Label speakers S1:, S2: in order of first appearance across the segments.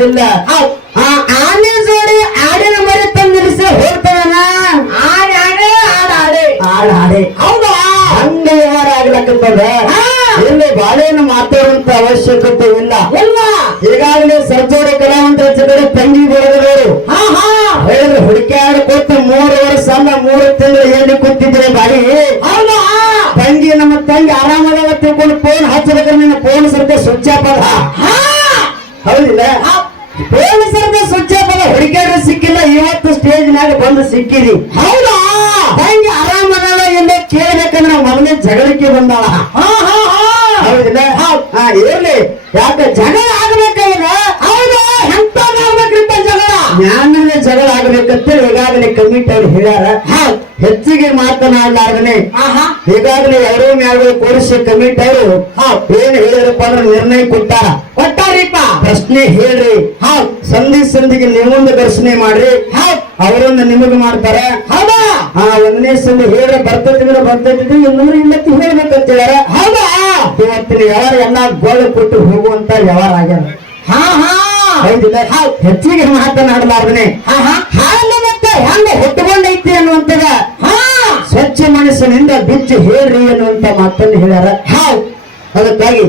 S1: ಹೋಗೋದಿಲ್ಲ ಆ ಆನೆ ಜೋಡಿ ಆಡಿನ ಮರಿ ತಂದಿರಿಸಿ ಹೋಗ್ತವನ
S2: ಆನೆ ಆನೆ ಆಡ ಆಡೆ
S1: ಆಡ. ಆಡೆ
S2: ಹೌದಾ?
S1: ಹಂಗ ವ್ಯವಹಾರ ಆಗ್ಲಕ್ಕತ್ತದ
S2: ಹಾ.
S1: ಇಲ್ಲಿ ಬಾಳೆಯನ್ನು ಮಾತಾಡುವಂತ ಅವಶ್ಯಕತೆ ಇಲ್ಲ
S2: ಇಲ್ಲ
S1: ಈಗಾಗಲೇ ಸರ್ಜೋಡಿ ಕಲಾವಂತರ ಜಗಡೆ ತಂಗಿ ಬೆಳೆದವರು
S2: ಹಾ ಹಾ
S1: ಹೇಳಿದ್ರೆ ಹುಡುಕ್ಯಾಡ ಕೊಟ್ಟು ಮೂರು ವರ್ಷ ಅಲ್ಲ ಮೂರು ತಿಂಗಳು ಎಲ್ಲಿ ಕೂತಿದ್ರೆ ಬಾಡಿ
S2: ಹೌದಾ
S1: ತಂಗಿ ನಮ್ಮ ತಂಗಿ ಆರಾಮದಾಗ ತಿಳ್ಕೊಂಡು ಫೋನ್ ಹಚ್ಚಬೇಕಾದ್ರೆ ನಿನ್ನ ಫೋನ್ ಸರ್ತೆ ಸ್ವಿಚ್ ಆಫ್ ಅದ
S2: ಹಾ
S1: ಹೌದಿಲ್ಲ ಫೋನ್ ಸರ್ತೆ ಸ್ವಿಚ್ ಆಫ್ ಅದ ಹುಡುಕ್ಯಾಡ ಸಿಕ್ಕಿಲ್ಲ ಇವತ್ತು ಬಂದು ಸಿಕ್ಕಿದಿ.
S2: ಹೌದಾ?
S1: ಹೆಂಗ ಆರಾಮ ಎಲ್ಲ ಕೇಳ್ಬೇಕಂದ್ರೆ ಮೊದಲೇ ಜಗಳಕ್ಕೆ ಬಂದಾಳ.
S2: ಹಾ ಹಾ ಹಾ.
S1: ಹೌದಿಲ್ಲ? ಇರ್ಲಿ. ಯಾಕೆ ಜಗಳ ಆಗ್ಬೇಕಾಗಿಲ್ಲ
S2: ಹೌದಾ. ಎಂತ ಮಾಡ್ಬೇಕ್ರಿಪ್ಪ ಜಗಳ?
S1: ಜ್ಞಾನದ ಜಗಳ ಆಗ್ಬೇಕಂತ ಈಗಾಗಲೇ ಕಮಿಟಿ ಅವ್ರು ಹೇಳ್ಯಾರ. ಹೆಚ್ಚಿಗೆ ಮಾತನಾಡಲಾರ್ದನೆ. ಈಗಾಗಲೇ ಎರಡೂ ಮ್ಯಾಗಳು ಕೂಡಿಸಿ ಕಮಿಟಿ ಅವರು ಏನ್ ಹೇಳಿದ್ರಪ್ಪ ಅಂದ್ರೆ ನಿರ್ಣಯ ಕೊಟ್ಟಾರ.
S2: ಕೊಟ್ಟಾರಿಪ್ಪ.
S1: ಪ್ರಶ್ನೆ ಹೇಳ್ರಿ. ಸಂಧಿ ಸಂಧಿಗೆ ನೀವೊಂದು ದರ್ಶನ ಮಾಡ್ರಿ. ಅವರೊಂದು ನಿಮಗ್ ಮಾಡ್ತಾರ.
S2: ಹೌದಾ.
S1: ಆ ಒಂದನೇ ಸಂಧಿ ಹೇಳ್ರ ಬರ್ತೈತಿ ಬರ್ತೈತಿ ಇನ್ನೂರ ಇಲ್ಲತ್ತಿ ಹೇಳ್ಬೇಕಂತ ಹೇಳ್ಯಾರ
S2: ಹೌದಾ.
S1: ಇವತ್ತಿನ ಯಾರು ಎಲ್ಲ ಗೋಳು ಕೊಟ್ಟು ಹೋಗುವಂತ ವ್ಯವಹಾರ ಆಗ್ಯಾರ
S2: ಹಾ ಹಾ.
S1: ಹೌದಿಲ್ಲ. ಹೆಚ್ಚಿಗೆ ಮಾತನಾಡಲಾರ್ದನೆ.
S2: ಹಾ. ಹಾ
S1: ಹಾಲು ಮತ್ತೆ ಹೆಂಗ ಹುಟ್ಟುಕೊಂಡೈತಿ ಅನ್ನುವಂತದ
S2: ಹಾ
S1: ಸ್ವಚ್ಛ ಮನಸ್ಸಿನಿಂದ ಬಿಚ್ಚಿ ಹೇಳ್ರಿ ಅನ್ನುವಂತ ಮಾತನ್ನು ಹೇಳ್ಯಾರ. ಅದಕ್ಕಾಗಿ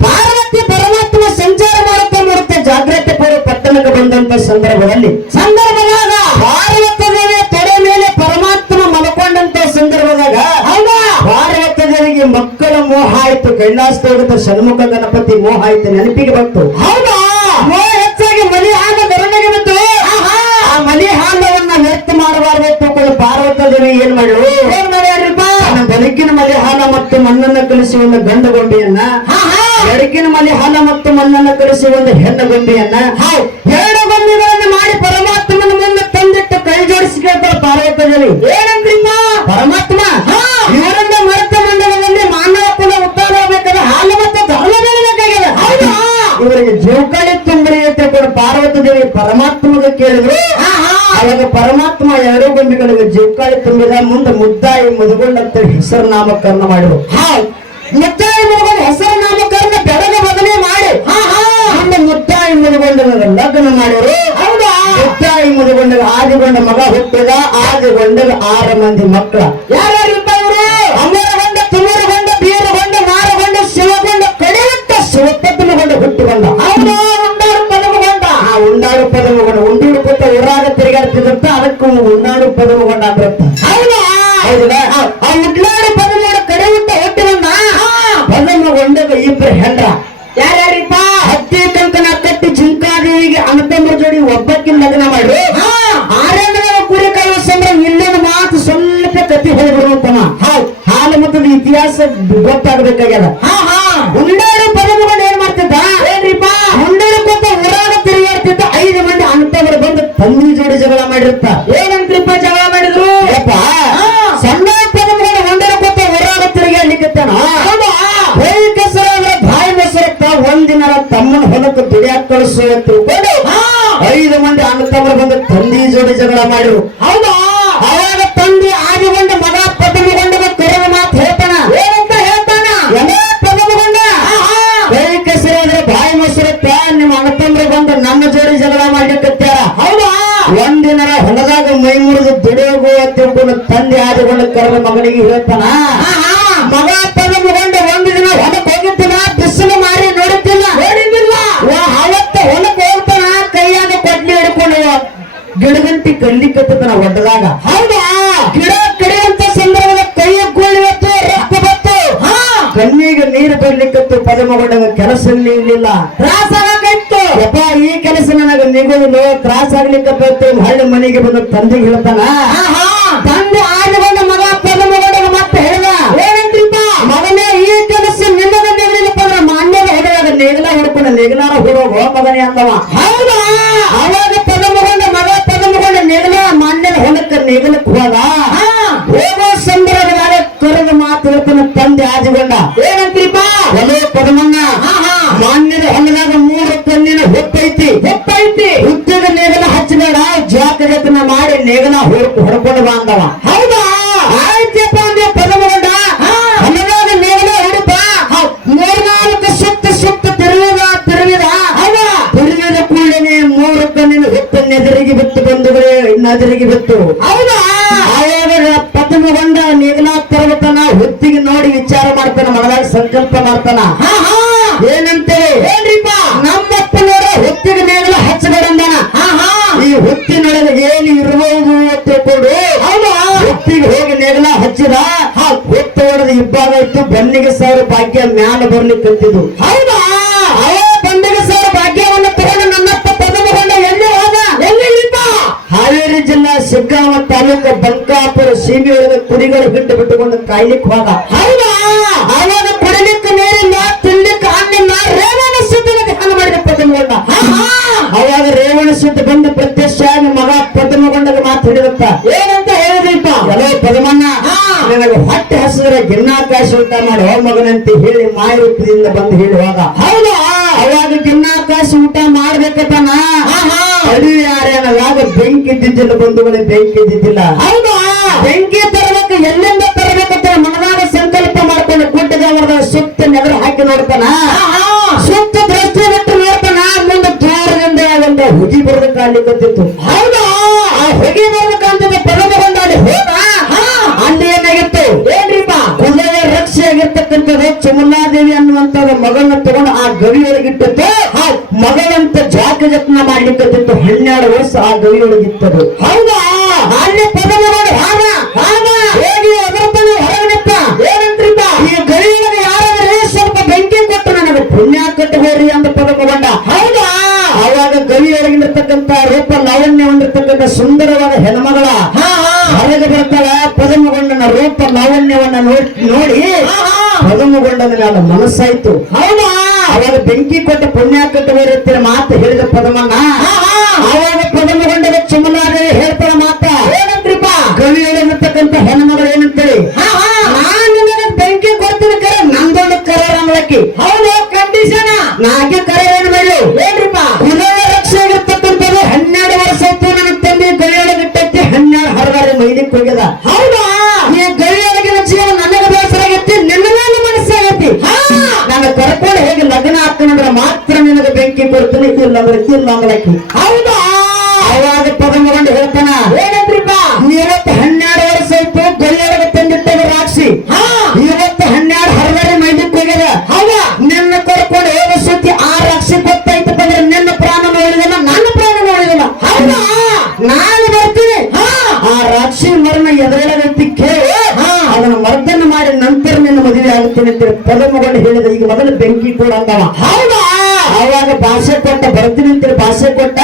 S1: ಪಾರ್ವತಿ ಪರಮಾತ್ಮ ಸಂಚಾರ ಮಾಡುತ್ತಾ ಮಾಡುತ್ತಾ ಜಾಗ್ರತೆ ಪೂರ್ವ ಪಟ್ಟಣಕ್ಕೆ ಬಂದಂತ ಸಂದರ್ಭದಲ್ಲಿ
S2: ಸಂದರ್ಭದಾಗ
S1: ಪಾರ್ವತಿ ದೇವಿಯ ತೊಡೆ ಮೇಲೆ ಪರಮಾತ್ಮ ಮಲಕೊಂಡಂತ ಸಂದರ್ಭದಾಗ
S2: ಹೌದಾ?
S1: ಪಾರ್ವತಿ ದೇವಿಗೆ ಮಕ್ಕಳ ಮೋಹ ಆಯ್ತು ಕೈಲಾಸದ ಷಣ್ಮುಖ ಗಣಪತಿ ಮೋಹ ಆಯ್ತು ನೆನಪಿಗೆ ಬಂತು.
S2: ಹೌದಾ?
S1: ಮೋಹ ಹೆಚ್ಚಾಗಿ ಮಲಿ ಹಾಲ ಧರಣಿಗೆ
S2: ಬಂತು.
S1: ಆ ಮಲಿ ಹಾಲವನ್ನ ವ್ಯರ್ಥ ಮಾಡಬಾರ್ದು ಪಾರ್ವತ ದೇವಿ ಏನ್ ಮಾಡಿದ್ರು
S2: ಏನ್ ಮಾಡ್ಯಾರ್ರಿಪ್ಪ
S1: ತನ್ನ ಮಲಿಹನ ಮಲಿ ಮತ್ತು ಮಣ್ಣನ್ನ ಕಲಿಸಿ ಒಂದು ಗಂಡ ಗೊಂಬೆಯನ್ನ ಬೆಳಕಿನ ಮಲಿ ಹಾಲ ಮತ್ತು ಮಣ್ಣನ್ನ ಕಲಿಸಿ ಒಂದು ಹೆಣ್ಣು ಗೊಂಬೆಯನ್ನ ಎರಡು ಗೊಂಬೆಗಳನ್ನು ಮಾಡಿ ಪರಮಾತ್ಮನ ಮುಂದೆ ತಂದಿಟ್ಟು ಕೈ ಜೋಡಿಸಿ ಕೇಳ್ತಾರೆ ಪಾರ್ವತದೇವಿ ದೇವಿ
S2: ಏನಂದ್ರಿಪ್ಪ
S1: ಪರಮಾತ್ಮ. ಇವರಿಂದ ಮರ್ತ ಮಂಡಲದಲ್ಲಿ ಮಾನವ ಕುಲ ಉದ್ಧಾರ ಬೇಕಾದ್ರೆ ಹಾಲು ಮತ್ತು ಧರ್ಮ ಬೆಳಬೇಕಾಗಿದೆ
S2: ಹೌದಾ?
S1: ಇವರಿಗೆ ಜೀವಕಾಳಿ ತುಂಬ್ರಿ ಅಂತ ಪಾರ್ವತಿ ದೇವಿ ಪರಮಾತ್ಮಗೆ ಕೇಳಿದ್ರು
S2: ಹಾ ಹಾ
S1: ಪರಮಾತ್ಮ ಎರಡೇ ಗೊಂಬೆಗಳಿಗೆ ಜೀವಕಾಯಿ ತುಂಬಿದ ಮುಂದೆ ಮುದ್ದಾಯಿ ಮುದುಗೊಂಡಂತ ಹೆಸರು ನಾಮಕರಣ ಮಾಡಿದ್ರು ಮುದ್ದಾಯಿ ಮುದುಗೊಂಡ ಹೆಸರು ನಾಮಕರಣ ಬೆಳಗ್ಗೆ ಬದಲೇ ಮಾಡಿ.
S2: ಹಾ ಹಾ.
S1: ಮುಂದೆ ಮುದ್ದಾಯಿ ಮುದುಗೊಂಡನ ಲಗ್ನ ಮಾಡಿದ್ರು.
S2: ಹೌದಾ?
S1: ಮುದ್ದಾಯಿ ಮುದುಗೊಂಡ ಆದಿಗೊಂಡ ಮಗ ಹುಟ್ಟಿದ ಆದಿಗೊಂಡ ಆರು ಮಂದಿ ಮಕ್ಕಳ.
S2: ಯಾರು
S1: ಅಮರಗೊಂಡ, ತುಮರಗೊಂಡ, ಬೀರಗೊಂಡ ನಾರಗೊಂಡ ಶಿವಗೊಂಡ ಕಡೆಯುತ್ತ ಶಿವಪದ್ಮಗೊಂಡ ಹುಟ್ಟಿಕೊಂಡ.
S2: ಹೌದಾ? ಉಂಡಾರು ಪದಮಗೊಂಡ.
S1: ಆ ಉಂಡಾರು ಪದಮಗೊಂಡ ಅದಕ್ಕೂ ಉಂಡಾಡು ಪದಮಗೊಂಡ ಆ
S2: ಹೌದಾ?
S1: ಹೌದಾ? ಆ ಉಡ್ಲಾಡು ಪದಮಗೊಂಡ ಕಡೆಯುತ್ತ ಹುಟ್ಟಿಕೊಂಡ ಪದಮಗೊಂಡಗ ಇಬ್ರು ಹೆಂಡ್ರ.
S2: ಯಾರ್ಯಾರಿಪ್ಪ?
S1: ಹತ್ತಿ ಕಂಕನ ಕಟ್ಟಿ ಜಿಂಕಾದೇವಿಗೆ ಅಣ್ಣತಮ್ಮರ ಜೋಡಿ ಒಬ್ಬಕ್ಕಿನ ಲಗ್ನ ಮಾಡಿ ಆರೇಂದ್ರ ಕುರಿ ಕಾಯುವ ಸಂಭ್ರಮ ಇಲ್ಲೊಂದು ಮಾತು ಸ್ವಲ್ಪ ಕತಿ ಹೋಗ್ಬಿಡುವಂತನ ಹಾಲು ಮತ್ತು ಇತಿಹಾಸ ಗೊತ್ತಾಗಬೇಕಾಗ್ಯದ. ಉಂಡಾಡು ಪದಮಗಳು ಏನ್ ಮಾಡ್ತಿದ್ದ?
S2: ಏನ್ರಿಪ್ಪ?
S1: ಉಂಡಾಡು ಕೊತ್ತ ಊರಾಗ ತಿರುಗಾಡ್ತಿದ್ದ ಐದು ಮಂದಿ ಅಣ್ಣತಮ್ಮರು ಬಂದು ತಂದಿ ಜಗಳ ಮಾಡಿರ್ತ
S2: ಏನಂತ್ರಿಪ್ಪ ಜಗಳ ಮಾಡಿದ್ರು.
S1: ಸಣ್ಣ ಪದಮಗೊಂಡು ಉಂಡಾಡು ಕೊತ್ತ ಕೈ ಕೆಸರಾದ್ರ ಬಾಯಿ ಮೊಸರತ್ತ ಒಂದಿನ ತಮ್ಮನ ಹೊಲಕ್ಕೆ ದುಡಿಯಾಕ ಕಳಿಸು ಅಂತ ತಿಳ್ಕೊಂಡು ಐದು ಮಂದಿ ಅಣ್ಣ ಬಂದ ಬಂದು ತಂದಿ ಜೋಡಿ ಜಗಳ ಮಾಡಿರು.
S2: ಹೌದಾ?
S1: ಮುರಿದು ದುಡಿಯೋಗು ತಿಳ್ಕೊಂಡು ತಂದೆ ಆದುಕೊಂಡು ಕರೆದ ಮಗನಿಗೆ ಹೇಳ್ತಾನ? ಮಗ ಪದಮಗೊಂಡ ಒಂದು ದಿನ ಹೊಲಕ್ಕೆ ಹೋಗಿರ್ತಾನ ಬಿಸಿಲು ಮಾರಿ ನೋಡುತ್ತಿಲ್ಲ
S2: ನೋಡಿದ್ದಿಲ್ಲ.
S1: ಅವತ್ತ ಹೊಲಕ್ಕೆ ಹೋಗ್ತಾನ? ಕೈಯಾಗ ಕೊಡ್ಲಿ ಹಿಡ್ಕೊಂಡು ಗಿಡಗಂಟಿ ಕಲ್ಲಿ ಕತ್ತತನ ಒಡ್ಡದಾಗ
S2: ಹೌದಾ?
S1: ಗಿಡ ಕಡಿಯುವಂತ ಸಂದರ್ಭದ ಕೈಯ ಗೋಳಿವತ್ತು ರಕ್ತ ಬತ್ತು.
S2: ಹಾ.
S1: ಕಣ್ಣಿಗೆ ನೀರು ಬರ್ಲಿಕ್ಕತ್ತು ಪದಮಗೊಂಡಾಗ ಕೆಲಸ ಇರ್ಲಿಲ್ಲ. ನನಗೆ ನಿಗೋದಿಲ್ಲ ತ್ರಾಸ ಆಗ್ಲಿಕ್ಕತ್ತು ಹಳ್ಳಿ ಮನೆಗೆ ಬಂದು ತಂದೆಗೆ ಹೇಳ್ತಾನ
S2: ಹಾ ಹಾ
S1: ತಂದೆ ಆದಿಗೊಂಡ ಮಗ ಪದಮಗೊಂಡಾಗ ಮತ್ತೆ ಹೇಳ್ದ.
S2: ಏನಂತ್ರಿಪ್ಪ
S1: ಮಗನೇ ಈ ಕೆಲಸ ನಿನ್ನದ ನೆಗಲಿಲ್ಲಪ್ಪ ಅಂದ್ರೆ ಮಾನ್ಯದ ಹೊಡೆದಾಗ ನೇಗಲ ಹಿಡ್ಕೊಂಡ ನೇಗಲಾರ ಹೊಡೋಗೋ ಮಗನೇ ಅಂದವ.
S2: ಹೌದಾ?
S1: ಅವಾಗ ಪದಮಗೊಂಡ ಮಗ ಪದಮಗೊಂಡ ನೇಗಲ ಮಾನ್ಯದ ಹೊಲಕ್ಕ ನೇಗಲಕ್ಕೆ ಹೋದ.
S2: ಹಾ!
S1: ಹೋಗೋ ಸಂದರ್ಭದಾಗ ಕರೆದ ಮಾತು ಹೇಳ್ತಾನ ತಂದೆ ಆದಿಗೊಂಡ
S2: ಏನಂತ್ರಿಪ್ಪ
S1: ಒಲೆ ನೇಗನ ಹೊಡ್ಕೊಂಡು ಬಂದವ
S2: ಹೌದಾ?
S1: ಆಯ್ತಪ್ಪ ಅಂದ್ರೆ ಪದಮಗೊಂಡ? ಹನ್ನದಾಗ ನೇಗನ ಹುಡುಪ ಮೂರ್ನಾಲ್ಕು ಸುತ್ತ ಸುತ್ತ ತಿರುವಿದ ತಿರುವಿದ.
S2: ಹೌದ?
S1: ತಿರುವಿದ ಕೂಡಲೇ ಮೂರು ಕಣ್ಣಿನ ಹೊತ್ತು ನೆದರಿಗೆ ಬಿತ್ತು ಬಂಧುಗಳೇ ನದರಿಗೆ ಬಿತ್ತು.
S2: ಹೌದಾ?
S1: ಆವಾಗ ಪದ್ಮಗೊಂಡ ನೇಗನ ಪರ್ವತನ ಹೊತ್ತಿಗೆ ನೋಡಿ ವಿಚಾರ ಮಾಡ್ತಾನ ಮನದಾಗ ಸಂಕಲ್ಪ ಮಾಡ್ತಾನ.
S2: ಹಾ ಹಾ.
S1: ಏನಂತೇಳಿ?
S2: ಏನ್ರಿಪ್ಪ?
S1: ನಮ್ಮಪ್ಪನವರ ಹೊತ್ತಿಗೆ ನೇಗಲ
S2: ಹಾ ಹಾ.
S1: ಈ ಹೊತ್ತಿನೊಳಗೆ ಏನು ಇರಬಹುದು ಅಂತ ತಿಳ್ಕೊಂಡು
S2: ಹೌದಾ
S1: ಹೊತ್ತಿಗೆ ಹೋಗಿ ನೇಗಲ ಹಚ್ಚಿದ ಹೊತ್ತು ಹೊಡೆದ ಇಬ್ಬಾಗ ಇತ್ತು ಬೆನ್ನಿಗೆ ಸಾವಿರ ಭಾಗ್ಯ ಮ್ಯಾಲ ಬರ್ಲಿಕ್ಕಂತಿದ್ದು.
S2: ಹೌದಾ?
S1: ಬೆನ್ನಿಗೆ ಸಾವಿರ ಭಾಗ್ಯವನ್ನು ತಗೊಂಡು ನನ್ನಪ್ಪ ಪದಮಗೊಂಡ ಎಲ್ಲಿ ಹೋದ?
S2: ಎಲ್ಲಿರಿಪ್ಪ
S1: ಹಾವೇರಿ ಜಿಲ್ಲಾ ಸಿಗ್ಗಾಂವ ತಾಲೂಕು ಬಂಕಾಪುರ ಸೀಮೆಯೊಳಗೆ ಕುರಿಗಳು ಹಿಂಡು ಬಿಟ್ಟುಕೊಂಡು ಕಾಯ್ಲಿಕ್ಕೆ ಹೋದ.
S2: ಹೌದಾ?
S1: ಆವಾಗ ಕುಡಿಲಿಕ್ಕೆ ನೀರಿಲ್ಲ ತಿನ್ಲಿಕ್ಕೆ ಹಣ್ಣಿಲ್ಲ ರೇವಣ ಸಿದ್ಧನ ಧ್ಯಾನ ಮಾಡಿದ ಪದ್ಮಗೊಂಡ ಅವಾಗ ರೇವಣ ಸಿದ್ಧ ಬಂದು ಪ್ರತ್ಯಕ್ಷ ಮಗ ಪದ್ಮಗೊಂಡಗ ಮಾತು ಹಿಡಿದತ್ತ
S2: ಏನಂತ ಹೇಳಿದ್ರಿಪ್ಪ
S1: ಎಲ್ಲೋ ಪದಮಣ್ಣ
S2: ಹಾ.
S1: ನನಗೆ ಹಸಿದ್ರೆ ಗಿನ್ನಾಕಾಶ ಊಟ ಮಾಡಿ ಹೋ ಮಗನಂತೆ ಹೇಳಿ ಮಾಯರೂಪದಿಂದ ಬಂದು ಹೇಳುವಾಗ
S2: ಹೌದಾ?
S1: ಅವಾಗ ಗಿನ್ನಾಕಾಶ ಊಟ ಮಾಡ್ಬೇಕಪ್ಪನ ಅಡಿ ಯಾರ್ಯಾಗ ಬೆಂಕಿ ಇದ್ದಿದ್ದಿಲ್ಲ ಬಂಧುಗಳೇ ಬೆಂಕಿ ಇದ್ದಿದ್ದಿಲ್ಲ.
S2: ಹೌದಾ?
S1: ಬೆಂಕಿ ತರಬೇಕು ಎಲ್ಲಿಂದ ತರಬೇಕಂತ ಮನದಾಗ ಸಂಕಲ್ಪ ಮಾಡ್ಕೊಂಡು ಗುಡ್ಡದವರದ ಸುತ್ತ ನೆಗರು ಹಾಕಿ ನೋಡ್ತಾನ. ಸುತ್ತ ದೃಷ್ಟಿ ಬಿಟ್ಟು ನೋಡ್ತಾನ. ಮುಂದೆ ದೂರದಿಂದ ಒಂದು ಹುಗಿ ಬರೆದ ಕಾಲಿಕತ್ತಿತ್ತು
S2: ಹೌದಾ?
S1: ಯತ್ನ ಜತ್ನ ಮಾಡ್ಲಿಕ್ಕತ್ತಿತ್ತು ಹನ್ನೆರಡು ವರ್ಷ ಆ ಗವಿಯೊಳಗಿತ್ತದು.
S2: ಹೌದಾ?
S1: ಅಲ್ಲಿ ಪದಮಗೊಂಡ ಹಾಗ
S2: ಹಾಗ.
S1: ಹೋಗಿ ಅದರ್ತಾನ ಹೊರಗೆ ನಿಂತ
S2: ಏನಂತ್ರಿಪ್ಪ
S1: ಈ ಗವಿಯೊಳಗೆ ಯಾರಾದ್ರೆ ಸ್ವಲ್ಪ ಬೆಂಕಿ ಕೊಟ್ಟು ನನಗೆ ಪುಣ್ಯ ಕಟ್ಟು ಹೋರಿ ಅಂತ ಪದಮಗೊಂಡ
S2: ಹೌದಾ?
S1: ಆವಾಗ ಗವಿಯೊಳಗಿರ್ತಕ್ಕಂಥ ರೂಪ ಲಾವಣ್ಯ ಹೊಂದಿರ್ತಕ್ಕಂಥ ಸುಂದರವಾದ ಹೆಣ್ಮಗಳ ಹೊರಗೆ ಬರ್ತಾಳ. ಪದಮಗೊಂಡನ ರೂಪ ಲಾವಣ್ಯವನ್ನ ನೋಡಿ ನೋಡಿ. ಪದಮಗೊಂಡನ ಮೇಲೆ ಮನಸ್ಸಾಯ್ತು.
S2: ಹೌದಾ?
S1: ಅವಾಗ ಬೆಂಕಿ ಕೊಟ್ಟ ಪುಣ್ಯ ಕಟ್ಟುವರಿತ್ತಿರ ಮಾತು ಹೇಳಿದ ಪದಮಣ್ಣ
S2: ಹಾ ಹಾ
S1: ಆವಾಗ ಪದಮಗೊಂಡನ ಚುಮಲಾದೇವಿ ಹೇಳ್ತಾಳ ಇಲ್ಲ ಅಂದ್ರೆ ಅಂದ್ಲಕ್ಕಿ
S2: ಹೌದಾ?
S1: ಅವಾಗ ಪದಮಗೊಂಡು ಹೇಳ್ತಾನ
S2: ಏನಂತ್ರಿಪ್ಪ
S1: ಇವತ್ತು ಹನ್ನೆರಡು ವರ್ಷ ಆಯ್ತು ಗವಿಯೊಳಗೆ ತಂದಿಟ್ಟದ ರಾಕ್ಷಿ. ಇವತ್ತು ಹನ್ನೆರಡು ಹರದಾರಿ ಮೈಲಿಕ್ಕೆ ಹೋಗ್ಯದ.
S2: ಹೌದಾ?
S1: ನಿನ್ನ ಕರ್ಕೊಂಡು ಹೋಗೋ ಸುದ್ದಿ ಆ ರಾಕ್ಷಿ ಗೊತ್ತಾಯ್ತು ಬಂದ್ರೆ ನಿನ್ನ ಪ್ರಾಣ ನೋಡಿದಲ್ಲ ನನ್ನ ಪ್ರಾಣ ನೋಡಿದಲ್ಲ
S2: ಹೌದಾ?
S1: ನಾನು ಬರ್ತೀನಿ. ಆ ರಾಕ್ಷಿ ಮರಣ ಎದುರಾಗಂತ ಕೇಳಿ
S2: ಹಾ.
S1: ಅದನ್ನ ಮರ್ದನ ಮಾಡಿ ನಂತರ ನಿನ್ನ ಮದುವೆ ಆಗುತ್ತೇನೆ ಅಂತ ಪದಮಗೊಂಡು ಹೇಳಿದ. ಈಗ ಮೊದಲು ಬೆಂಕಿ ಕೂಡ ಅಂದವ.
S2: ಹೌದಾ?
S1: ಅವಾಗ ಭಾಷೆ ಕೊಟ್ಟ ಬರ್ತೀನಿ ಅಂತೇಳಿ ಭಾಷೆ ಕೊಟ್ಟ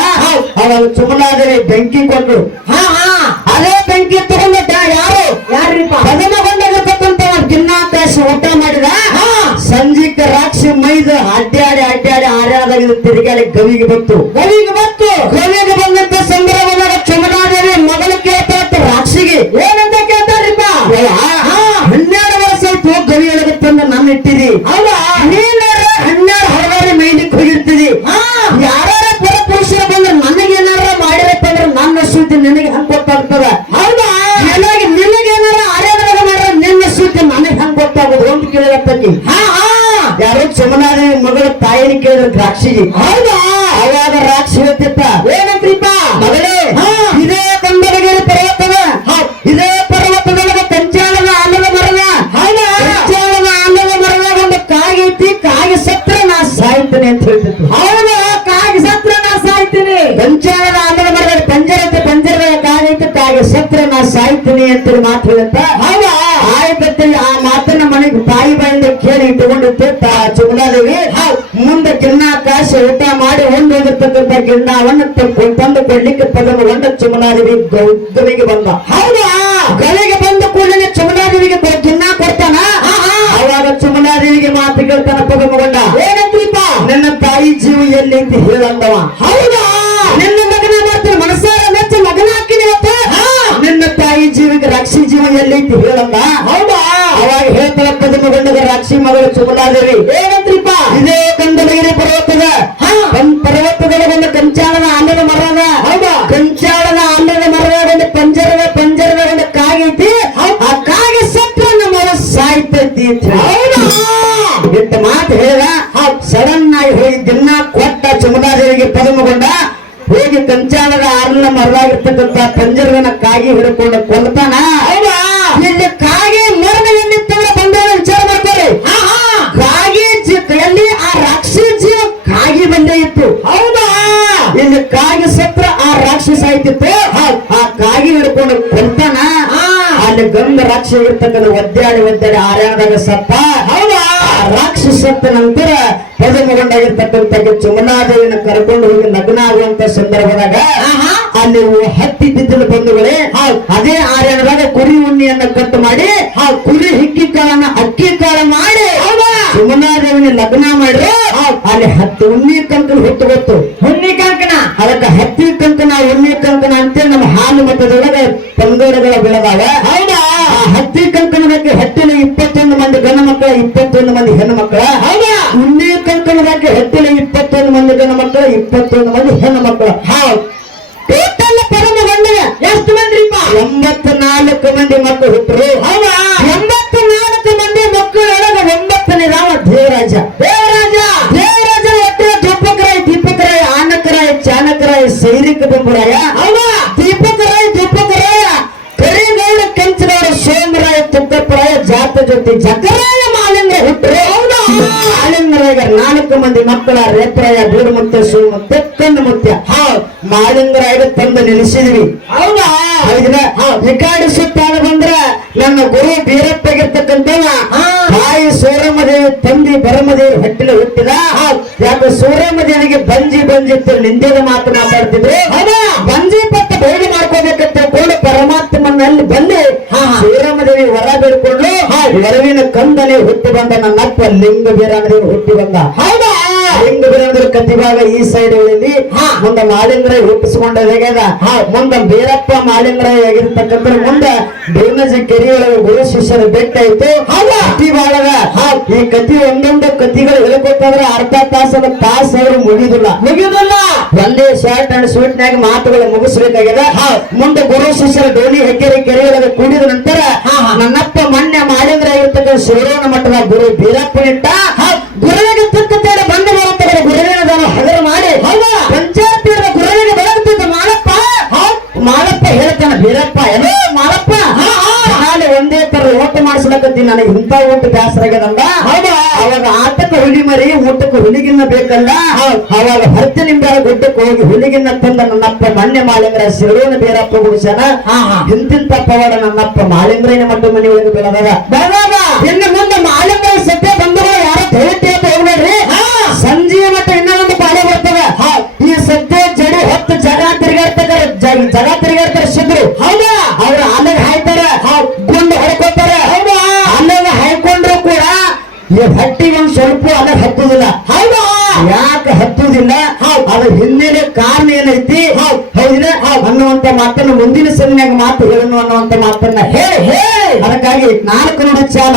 S1: ಅವಾಗ ಸುಮ್ಮನಾದರೆ ಬೆಂಕಿ ಕೊಟ್ಟರು ಅದೇ ಬೆಂಕಿ ತಗೊಂಡ ಯಾರು? ಗಿನ್ನಾಕಾಶ ಊಟ ಮಾಡಿದ?
S2: ಹಾ.
S1: ಸಂಜೀಕ ರಾಕ್ಷಿ ಮೈದ ಅಡ್ಡಾಡಿ ಅಡ್ಡಾಡಿ ಆರ್ಯಾದಾಗ ತಿರುಗಾಡಿ ಗವಿಗೆ ಬಂತು.
S2: ಗವಿಗೆ ಬಂತು.
S1: ಕೇಳಿದಪ್ಪಿ
S2: ಹಾ ಹಾ.
S1: ಯಾರೋ ಚಮನಾದೇವಿ ಮಗಳ ತಾಯಿನ ಕೇಳಿದ್ರು ರಾಕ್ಷಿಗೆ
S2: ಹೌದಾ?
S1: ಅವಾಗ ರಾಕ್ಷಿ ಹೇಳ್ತಿತ್ತ
S2: ಏನಂತ್ರಿಪ್ಪ?
S1: ಮಗಳೇ
S2: ಹಾ.
S1: ಇದೇ ಬಂದರಗಿರಿ ಹಾ ಇದೇ ಪರ್ವತದೊಳಗೆ ಕಂಚಾಳದ ಆಲದ ಮರದ ಕಂಚಾಳದ ಆಲದ ಮರದಾಗ ಒಂದು ಕಾಗಿ ಐತಿ ಕಾಗಿ ಸತ್ರ ನಾ ಸಾಯ್ತೇನೆ ಅಂತ ಹೇಳ್ತಿತ್ತು.
S2: ಹೌದಾ? ಕಾಗಿ ಸತ್ರ ನಾ ಸಾಯ್ತೀನಿ.
S1: ಕಂಚಾಳದ ಆಲದ ಮರದ ಪಂಜರ ಐತೆ ಪಂಜರದ ಕಾಗಿ ಐತಿ ಕಾಗಿ ಸತ್ರ ನಾ ಸಾಯ್ತೀನಿ ಅಂತ ಮಾತು ಹೇಳುತ್ತ ತ- ತಂದು ಕೊಡ್ಲಿಕ್ಕೆ ಪದಮಗೊಂಡ ಚುಮಲಾದೇವಿ ಗವಿಗೆ ಬಂದ.
S2: ಹೌದಾ?
S1: ಗವಿಗೆ ಬಂದ ಕೂಡಲೇ ಚುಮಲಾದೇವಿಗೆ ಗಿನ್ನ ಕೊಡ್ತಾನ? ಅವಾಗ ಚುಮಲಾದೇವಿಗೆ ಮಾತು ಕೇಳ್ತಾನ ಪದಮಗೊಂಡ
S2: ಏನಂತೀಪ
S1: ನನ್ನ ತಾಯಿ ಜೀವ ಎಲ್ಲಿ ಅಂತ ಹೇಳಂದವ
S2: ಹೌದಾ?
S1: ನಿನ್ನ ಮಗನ ಮಾಡ್ತೀನಿ ಮನಸ್ಸಾರ ಮೆಚ್ಚ ಮಗನ ಹಾಕಿನಿ ನಿನ್ನ ತಾಯಿ ಜೀವಿಗೆ ರಕ್ಷಿ ಜೀವ ಎಲ್ಲಿ ಅಂತ ಹೇಳಂದ
S2: ಹೌದಾ?
S1: ಅವಾಗ ಹೇಳ್ತಾಳ ಪದಮಗೊಂಡದ ರಾಕ್ಷಿ ಮಗಳು ಚುಮಲಾದೇವಿ
S2: ಏನಂತ್ರಿಪ್ಪ
S1: ಇದೇ ಕಂದಲಗಿರಿ ಪರ್ವತದ.
S2: ಹಾ.
S1: ಅಂತ ಹೇಳಿ. ಮಾತು ಹೇಳಿದ ಸಡನ್ ಆಗಿ ಹೋಗಿ ದಿನ ಕೊಟ್ಟ ಚಮುದಾದೇವಿಗೆ ಪದಮಗೊಂಡ ಹೋಗಿ ಕಂಚಾಲದ ಆರನ್ನ ಮರವಾಗಿರ್ತಕ್ಕಂತ ಪಂಜರವನ್ನ ಕಾಗಿ ಹಿಡ್ಕೊಂಡು ಕೊಲ್ತಾನ ರಾಕ್ಷಸ ಇರ್ತಕ್ಕಂಥ ಒದ್ದಾಡಿ ಒದ್ದಾಡಿ ಆರ್ಯಾದಾಗ ಸತ್ತ ರಾಕ್ಷಸ ಸತ್ತ ನಂತರ ಪದಮಗೊಂಡಾಗಿರ್ತಕ್ಕಂಥ ಚುಮನಾದೇವಿನ ಕರ್ಕೊಂಡು ಹೋಗಿ ಲಗ್ನ ಆಗುವಂತ ಸಂದರ್ಭದಾಗ ಅಲ್ಲಿ ಹತ್ತಿ ಬಿದ್ದಲು ಬಂಧುಗಳೇ ಅದೇ ಆರ್ಯಾದಾಗ ಕುರಿ ಉಣ್ಣಿಯನ್ನ ಕಟ್ ಮಾಡಿ ಆ ಕುರಿ ಹಿಕ್ಕಿ ಕಾಳನ್ನ ಅಕ್ಕಿ ಕಾಳ ಮಾಡಿ ಸುಮನಾದೇವಿನ ಲಗ್ನ ಮಾಡಿ ಅಲ್ಲಿ ಹತ್ತು ಉಣ್ಣಿ ಕಂಕನ ಹೊತ್ತು ಗೊತ್ತು
S2: ಹುಣ್ಣಿ ಕಂಕಣ?
S1: ಅದಕ್ಕೆ ಹತ್ತಿ ಕಂಕನ ಉಣ್ಣಿ ಕಂಕನ ಅಂತೇಳಿ ನಮ್ಮ ಹಾಲು ಮತದೊಳಗೆ ಪಂಗಡಗಳ ಬೆಳೆದಾವ ಇಪ್ಪತ್ತೊಂದು ಮಂದಿ ಗಂಡು ಮಕ್ಕಳ ಇಪ್ಪತ್ತೊಂದು ಮಂದಿ ಹೆಣ್ಣು ಮಕ್ಕಳ. ಹೌದಾ? ಕಂಕಣ ಬಗ್ಗೆ ಹೆಚ್ಚಿನ ಇಪ್ಪತ್ತೊಂದು ಮಂದಿ ಗಂಡು ಮಕ್ಕಳ ಇಪ್ಪತ್ತೊಂದು ಮಂದಿ ಹೆಣ್ಣು ಮಕ್ಕಳ? ಹೌದು. ಪರಮ ಗಂಡನ
S2: ಎಷ್ಟು ಮಂದಿರಿಪ್ಪ?
S1: ಎಂಬತ್ತು ನಾಲ್ಕು ಮಂದಿ ಮಕ್ಕಳು ಹುಟ್ಟರು
S2: ಹೌದಾ?
S1: ಎಂಬತ್ತು ನಾಲ್ಕು ಮಂದಿ ಮಕ್ಕಳು ಮಕ್ಕಳೊಳಗೆ ಒಂಬತ್ತನೇ ರಾಮ ದೇವರಾಜ.
S2: ದೇವರಾಜ?
S1: ದೇವರಾಜ ಒಟ್ಟು ದೀಪಕರಾಯ ದೀಪಕರಾಯ ಆನಕರಾಯ ಚಾನಕರಾಯ ಸೈನಿಕ ಬಂಬರಾಯ.
S2: ಹೌದಾ?
S1: ಜೊತೆ ಜಕರಾಯ ಮಾಲಿಂದ್ರ ಹುಟ್ಟರು ಹೌದಾ? ಮಾಲಿಂಗರಾಯ ನಾಲ್ಕು ಮಂದಿ ಮಕ್ಕಳ ರೇಪರಾಯ ಬೀಡುಮುತ್ಯ ಶಿವಮುತ್ಯ ಕಣ್ಣು ಮುತ್ಯ ಹೌದು ಮಾಲಿಂಗರಾಯ ತಂದು ನೆನೆಸಿದ್ವಿ
S2: ಹೌದಾ?
S1: ವಿಕಾಡಿಸುತ್ತಾನ ಬಂದ್ರ ನನ್ನ ಗುರು ಬೀರಪ್ಪಗಿರ್ತಕ್ಕಂಥವ
S2: ಹಾ.
S1: ತಾಯಿ ಸೂರಮ್ಮದೇವಿ ತಂದಿ ಬರಮದೇವಿ ಹೊಟ್ಟಿನ ಹುಟ್ಟಿದ. ಯಾಕೆ ಸೂರಮ್ಮದೇವಿಗೆ ಬಂಜಿ ಬಂಜಿತ್ತು ನಿಂದಿನ ಮಾತು ಮಾತಾಡ್ತಿದ್ರು. ಬಂಜಿ ಪತ್ತ ಬೇಡಿ ಮಾಡ್ಕೋಬೇಕಂತ ತಿಳ್ಕೊಂಡು ಪರಮಾತ್ಮನಲ್ಲಿ ಬಂದು. ವರವಿನ ಕಂದನೆ ಹುಟ್ಟಿ ಬಂದ ನನ್ನಪ್ಪ ಲಿಂಗ ಬೀರಾಣದೇವರು ಹುಟ್ಟಿ ಬಂದ. ಹೌದಾ? ಲಿಂಗ ಬೀರಾಣದೇವ್ರ ಕತಿಭಾಗ ಈ ಸೈಡ್ ಉಳಿದಿ ಮುಂದೆ ಮಾಲಿಂಗರಾಯ ಹುಟ್ಟಿಸಿಕೊಂಡ ಹೇಗದ? ಮುಂದೆ ಬೀರಪ್ಪ ಮಾಲಿಂಗರಾಯ ಆಗಿರ್ತಕ್ಕಂಥ ಮುಂದೆ ಬೇನಜಿ ಕೆರೆಯೊಳಗೆ ಗುರು ಶಿಷ್ಯರ ಬೆಟ್ಟ ಇತ್ತು. ಕತಿ ಬಾಳಗ ಈ ಕತಿ ಒಂದೊಂದು ಕತಿಗಳು ಹೇಳ್ಕೊತಂದ್ರೆ ಅರ್ಧ ತಾಸದ ತಾಸ ಅವರು ಮುಗಿದಿಲ್ಲ.
S2: ಮುಗಿದಿಲ್ಲ?
S1: ಒಂದೇ ಶಾರ್ಟ್ ಅಂಡ್ ಸ್ವೀಟ್ ನಾಗ ಮಾತುಗಳು ಮುಗಿಸ್ಬೇಕಾಗಿದೆ. ಮುಂದೆ ಗುರು ಶಿಷ್ಯರ ದೋಣಿ ಹೆಗ್ಗೆರೆ ಕೆರೆಯೊಳಗೆ ಕೂಡಿದ ನಂತರ ನನ್ನಪ್ಪ ಮೊನ್ನೆ ಮಾಡಿದ್ರೆ ಆಗಿರ್ತಕ್ಕಂಥ ಶಿವರೋಣ ಮಠದ ಗುರು ಬೀರಪ್ಪನಿಟ್ಟ ಗುರುವಿಗೆ ತುತ್ತ ತೇಡ ಬಂದು ಬರುತ್ತಾರೆ ಗುರುವಿನ ದಾನ ಹಗರು ಮಾಡಿ. ಪಂಚಾಯತ್ ಗುರುವಿಗೆ ಬರುತ್ತಿದ್ದ ಮಾಳಪ್ಪ ಮಾಳಪ್ಪ ಹೇಳ್ತಾನೆ ಬೀರಪ್ಪ ಏನೋ ಮಾಳಪ್ಪ ನಾನು ಒಂದೇ ತರ ಊಟ ಮಾಡಿಸ್ಲಕತ್ತೀನಿ ನನಗೆ ಇಂಥ ಊಟ ಬ್ಯಾಸರ ಆಗ್ಯದಲ್ಲ ಅವಾಗ ಆಟಕ್ಕೆ ಹುಲಿ ಮರಿ ಊಟಕ್ಕೆ ಹುಲಿಗಿನ್ನ ಬೇಕಲ್ಲ. ಅವಾಗ ಹತ್ತು ನಿಂಬೆ ಗುಡ್ಡಕ್ಕೆ ಹೋಗಿ ಹುಲಿಗಿನ್ನ ತಂದ ನನ್ನಪ್ಪ ಮಣ್ಣೆ ಮಾಲಿಂಗ್ರ ಶಿರೋನ ಬೇರಪ್ಪ ಗುಡಿಸನ ಇಂತಿಂತ ಪವಾಡ ನನ್ನಪ್ಪ ಮಾಲಿಂಗ್ರನ ಮಟ್ಟ ಮನೆ ಒಳಗೆ ಬೆಳೆದಾಗ. ಬೆಳೆದಾಗ. ಇನ್ನು ಮುಂದೆ ಅದಕ್ಕಾಗಿ ನಾಲ್ಕು ನುಡಿ ಚಾಲ.